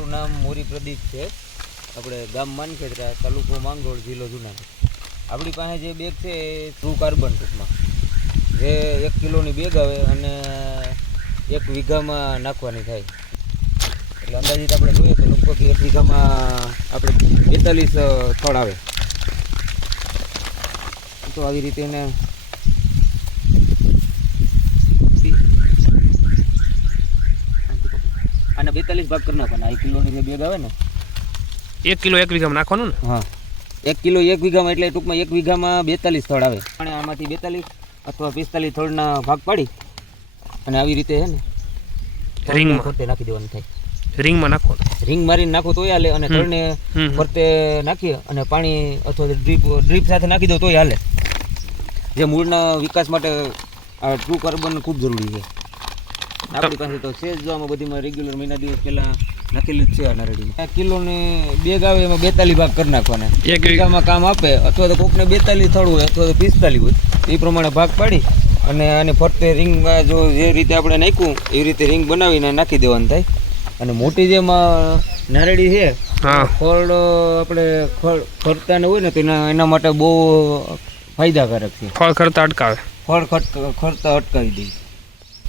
મારું નામ મોરી પ્રદીપ છે. આપણે ગામ માનખેતરા, તાલુકો માંગરોળ, જિલ્લો જુનાગઢ. આપણી પાસે જે બેગ છે એ ટ્રુ કાર્બન ટૂંકમાં. જે એક કિલોની બેગ આવે અને એક વીઘામાં નાખવાની થાય. એટલે અંદાજિત આપણે જોઈએ તો લગભગ એક વીઘામાં આપણે બેતાલીસ ફળ આવે. તો આવી રીતે એને આને બેતાલીસ ભાગ કરી નાખવાના. એક કિલોની જે બેગ આવે ને. એક કિલો એક વીઘામાં નાખવાનું ને? હા. એક કિલો એક વીઘામાં એટલે ટૂંકમાં એક વીઘામાં બેતાલીસ થળ આવે. અને આમાંથી બેતાલીસ અથવા પિસ્તાલીસ થળના ભાગ પાડી અને આવી રીતે છે ને રિંગમાં ફરતે નાખી દેવાનું થાય. રિંગમાં નાખો રિંગ મારીને નાખો તોય હાલે અને થળને. ફરતે નાખીએ અને પાણી અથવા ડ્રીપ ડ્રીપ સાથે નાખી દો તોય હાલે. જે મૂળના વિકાસ માટે આ ટ્રુ કાર્બન ખૂબ જરૂરી છે. આપણી પાસે તો છે જ જો આમાં બધીમાં રેગ્યુલર મહિના દિવસ પહેલા નાખેલી જ છે આ નારળી એક કિલોની બેગ આવે એમાં બેતાલીસ ભાગ કરી નાખવાના. એક વીઘા. વીઘામાં કામ આપે અથવા તો કોકને બેતાલીસ થળું હોય અથવા તો પિસ્તાલીસ હોય. એ પ્રમાણે ભાગ પાડી અને આને ફરતે રિંગમાં જો જે રીતે આપણે નાખ્યું એ રીતે રિંગ બનાવીને નાખી દેવાનું થાય. અને મોટી જેમાં નારળી છે ફળ આપણે ફળ ખરતા ને હોય ને તો એના એના માટે બહુ ફાયદાકારક છે. ફળ ખરતા અટકાવે. ફળ ખરતા અટકાવી દે.